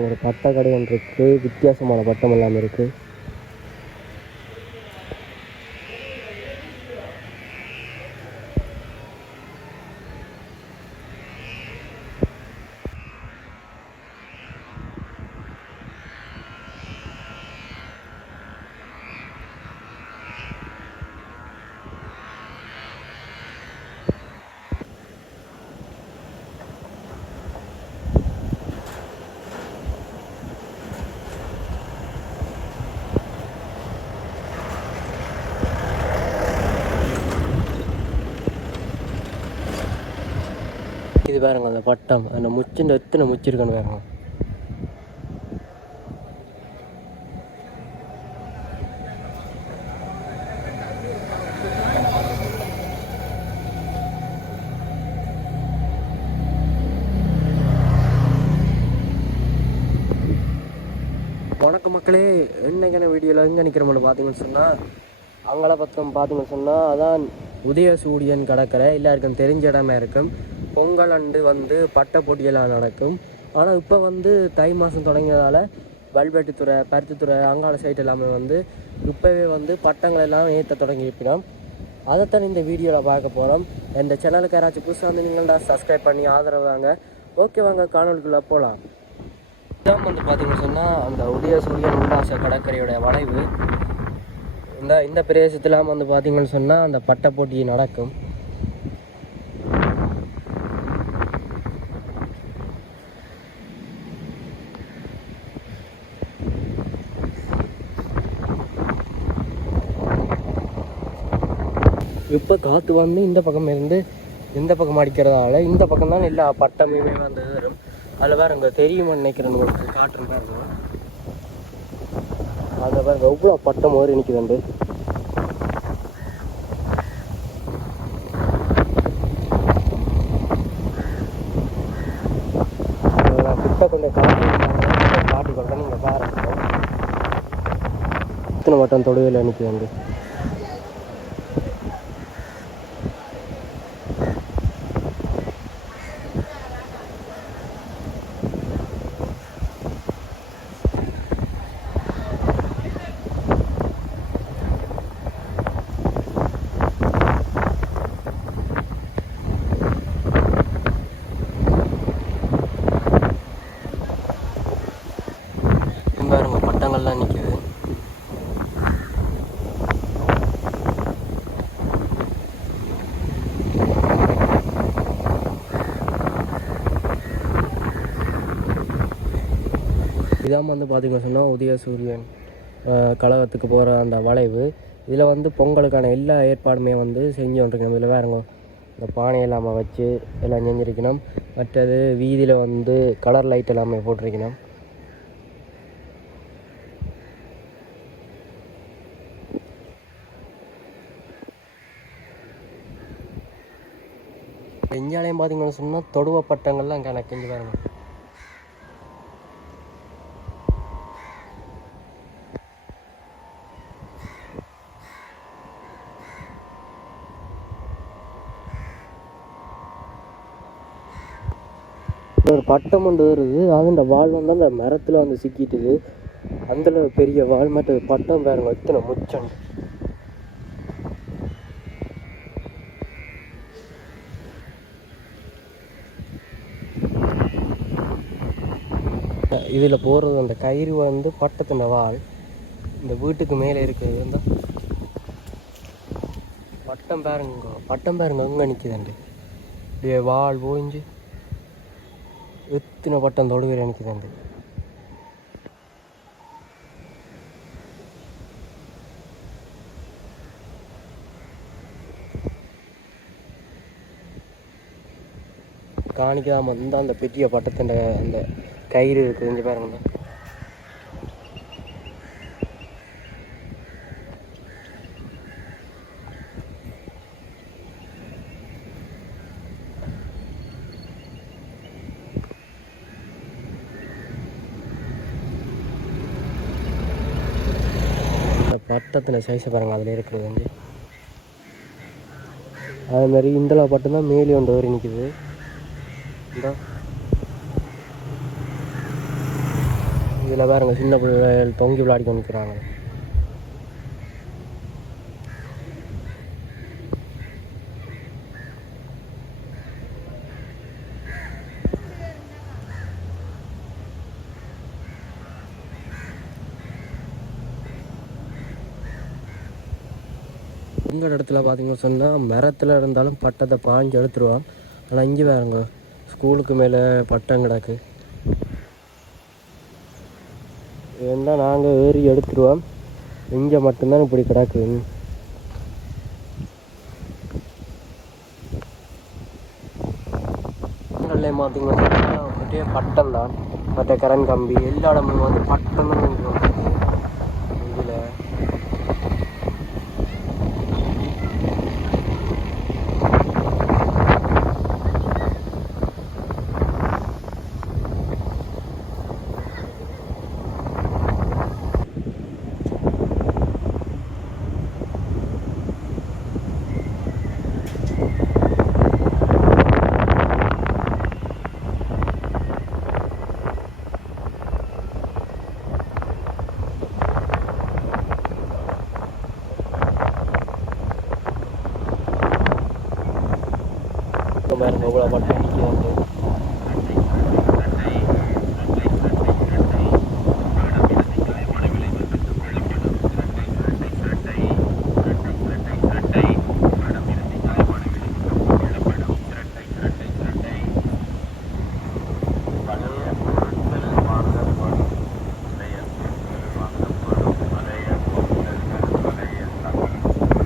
ஒரு பட்டை கடை ஒன்று இருக்குது வித்தியாசமான பட்டம் எல்லாமே இருக்குது இது பாருங்க அந்த பட்டம். அந்த முச்சுண்ட எத்தனை முச்சு இருக்குன்னு பாருங்க. வணக்கம் மக்களே. என்னைக்கான வீடியோவில் எங்கே நிற்கிறோம்னு பார்த்தீங்கன்னு சொன்னால் அங்கே பக்கம் பார்த்தீங்கன்னு சொன்னால் அதான் உதய சூரியன் கடற்கரை. எல்லாருக்கும் தெரிஞ்ச இடமா இருக்கும். பொங்கல் அண்டு வந்து பட்டை போட்டியெல்லாம் நடக்கும். ஆனால் இப்போ வந்து தை மாதம் தொடங்கினதால வல்வெட்டித்துறை பருத்தித்துறை அங்காள சைட் எல்லாமே வந்து இப்போவே வந்து பட்டங்கள் எல்லாம் ஏற்ற தொடங்கி இருப்பினோம் அதைத்தான் இந்த வீடியோவில் பார்க்க போகிறோம் இந்த சேனலுக்கு யாராச்சும் புதுசாக வந்து நீங்கள்டா சப்ஸ்கிரைப் பண்ணி ஆதரவு தாங்க ஓகே வாங்க காணொலிக்குள்ளே போகலாம் இதான் வந்து பார்த்தீங்கன்னு சொன்னால் அந்த உதய சூரியன் உல்லாச கடற்கரையோட வளைவு. இந்த இந்த பிரதேசத்துலாம் வந்து பார்த்தீங்கன்னு சொன்னால் அந்த பட்டை போட்டி நடக்கும். இப்போ காற்று வந்து இந்த பக்கம் இருந்து இந்த பக்கம் அடிக்கிறதால இந்த பக்கம் தான் எல்லா பட்டமுமே வந்து வரும் அதில் வேற இங்கே தெரியுமா நினைக்கிறேன். உங்களுக்கு காட்டுறேன் அதில் வேறு எவ்வளோ பட்டம் மாதிரி நிற்குதுண்டு நான் கொஞ்சம் காட்டி காட்டி கொள்றேன் நீங்கள் பாருங்க. இத்தனை வட்டம் தொடுவில் வந்து பாருங்க பட்டங்கள்லாம் நிற்கிது இதாமல் வந்து பார்த்திங்க சொன்னால் உதய சூரியன் கழகத்துக்கு போகிற அந்த வளைவு. இதில் வந்து பொங்கலுக்கான எல்லா ஏற்பாடுமே வந்து செஞ்சு வந்துருக்கணும். இதில் வேறுங்க இந்த பானை எல்லாமே வச்சு எல்லாம் செஞ்சுருக்கணும். மற்றது வீதியில் வந்து கலர் லைட் எல்லாமே போட்டிருக்கணும். பெஞ்சாலையும் பார்த்தீங்கன்னு சொன்னால் தொடுவ பட்டங்கள்லாம் கணக்கு செஞ்சு பாருங்க. ஒரு பட்டம் ஒன்று வருது. அது இந்த வால் வந்து அந்த மரத்தில் வந்து சிக்கிட்டுது. அந்த பெரிய வால் மட்டும் பட்டம் பாருங்க எத்தனை முச்சம் இதில் போகிறது அந்த கயிறு வந்து பட்டத்தின் வால். இந்த வீட்டுக்கு மேலே இருக்கிறது வந்து பட்டம் பாருங்க பட்டம் பாருங்க அங்கே நிற்குதுண்டு இப்படியே வால் ஓய்ஞ்சு. எத்தனை பட்டம் தொடுவில் நிற்குதுண்டு காணிக்காமல் இருந்தால் அந்த பெரிய பட்டத்தின் அந்த கயிறு தெரிஞ்சு பாருங்க. வட்டத்தில் சைஸை பாருங்க அதில் இருக்கிறது வந்து. அதே மாதிரி இந்தளவு மட்டும்தான் மேலி மேலே ஒன்று வரி நிற்கிது இந்த. இதில் பாருங்க சின்ன பிள்ளைகள் தொங்கி விளையாடி கொண்டுக்கிறாங்க உங்கள் இடத்துல பார்த்தீங்கன்னு சொன்னால் மரத்தில் இருந்தாலும் பட்டத்தை பாஞ்சு எடுத்துருவான். ஆனால் இங்கே வேறுங்க ஸ்கூலுக்கு மேலே பட்டம் கிடக்கு. ஏன்னா நாங்கள் ஏறி எடுத்துருவோம். இங்கே மட்டும்தான் இப்படி கிடக்கு. பார்த்தீங்கன்னா அப்படியே பட்டம் தான் மற்ற கரண்ட் கம்பி எல்லா இடமும் வந்து பட்டம் தான் பாருங்க இவ்வளோ மட்டும் நிற்கிறது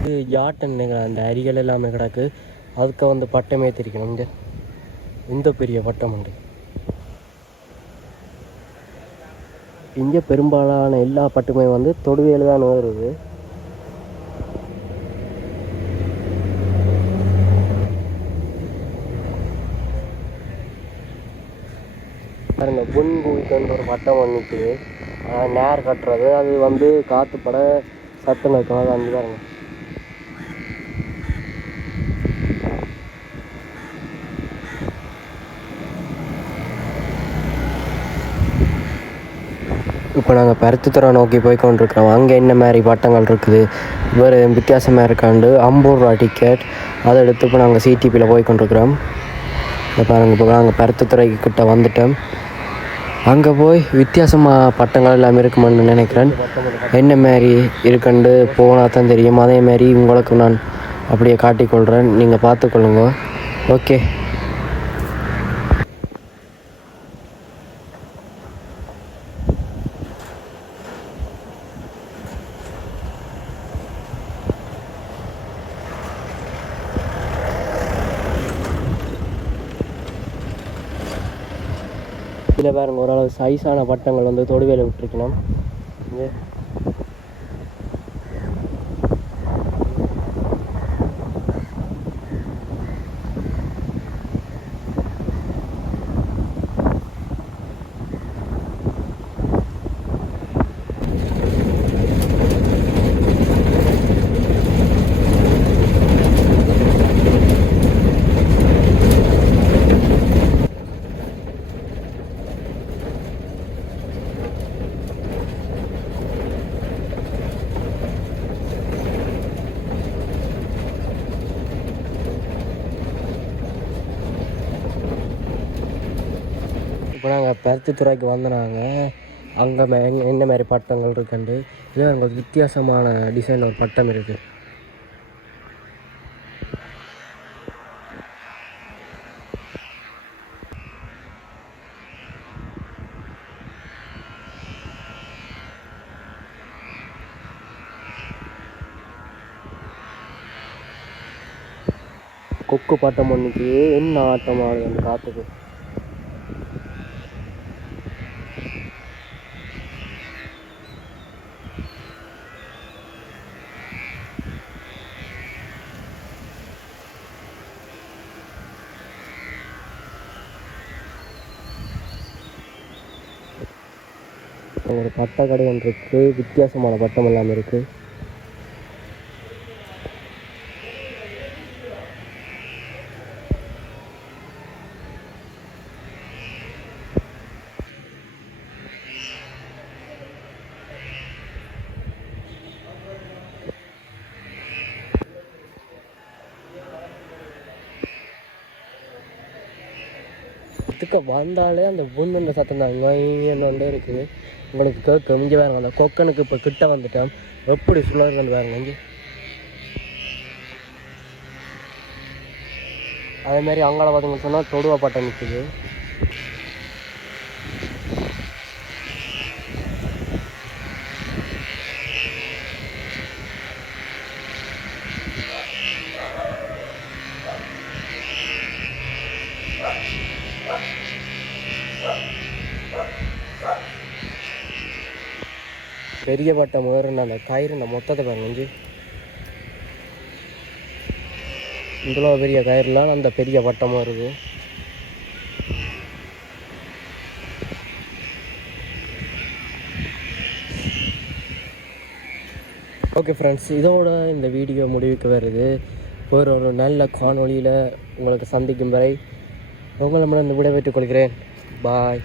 இது யாட்டம் நினைக்கிறேன் அந்த அரிகள் எல்லாமே கிடக்கு. அதுக்கு வந்து பட்டம் ஏற்றிருக்கணும் இந்த இந்த பெரிய பட்டம் உண்டு. இங்கே பெரும்பாலான எல்லா பட்டுமே வந்து தொடுவியல் தான் வருது பாருங்க பொன் குவிக்கன்ற ஒரு பட்டம் ஒன்று நேர் கட்டுறது. அது வந்து காற்றுப்பட சத்து சத்தம் இருக்கும் அஞ்சு பாருங்க. இப்போ நாங்கள் பருத்தித்துறை நோக்கி போய் கொண்டிருக்கிறோம் அங்கே என்ன மாதிரி பட்டங்கள் இருக்குது? இவர் வித்தியாசமாக இருக்காண்டு? ஐம்பது ரூபா டிக்கெட் அதை எடுத்து இப்போ நாங்கள் சிடிபியில் போய் கொண்டிருக்கிறோம் இப்போ பாருங்கள் இப்போ நாங்கள் பருத்தித்துறைக்கு கிட்ட வந்துட்டோம். அங்கே போய் வித்தியாசமாக பட்டங்கள் எல்லாமே இருக்குமான்னு நினைக்கிறேன். என்ன மாதிரி இருக்குன்னு போனால் தான் தெரியும். அதே மாதிரி உங்களுக்கு நான் அப்படியே காட்டிக்கொள்கிறேன் நீங்கள் பார்த்துக்கொள்ளுங்க ஓகே. இதில் பாருங்கள் ஓரளவு சைஸான பட்டங்கள் வந்து தொடுவேல விட்டுருக்கணும். இப்போ நாங்கள் பருத்தித்துறைக்கு வந்த நாங்கள் அங்கே மே என்ன மாதிரி பட்டங்கள் இருக்குண்டு? இது அங்கே வித்தியாசமான டிசைன் ஒரு பட்டம் இருக்குது கொக்கு பட்டம் ஒன்றுக்கு என்ன ஆட்டம் ஆடுது அந்த ஒரு பட்ட கடை ஒன்று இருக்குது வித்தியாசமான பட்டம் எல்லாமே இருக்குது கிட்டக்க வந்தாலே அந்த புண்ணுன்ற சத்தம் தான். இங்கே இருக்குது உங்களுக்கு கேட்கும் இங்கே வேறு அந்த கொக்கனுக்கு இப்போ கிட்ட வந்துட்டோம் எப்படி சுழறுதுன்னு வேறு இங்கே. அதே மாதிரி அவங்கள பார்த்தீங்கன்னு சொன்னால் தொடுவா நிற்குது பெரிய பட்டம் ஏறுன அந்த கயிறு அந்த மொத்தத்தை பாருங்க இவ்வளோ பெரிய கயிறுலாம் அந்த பெரிய வட்டம் வருது ஓகே ஃப்ரெண்ட்ஸ் இதோட இந்த வீடியோ முடிவுக்கு வருது. ஒரு ஒரு நல்ல காணொளியில் உங்களுக்கு சந்திக்கும் வரை உங்களை விடைபெற்றுக் கொள்கிறேன். பாய்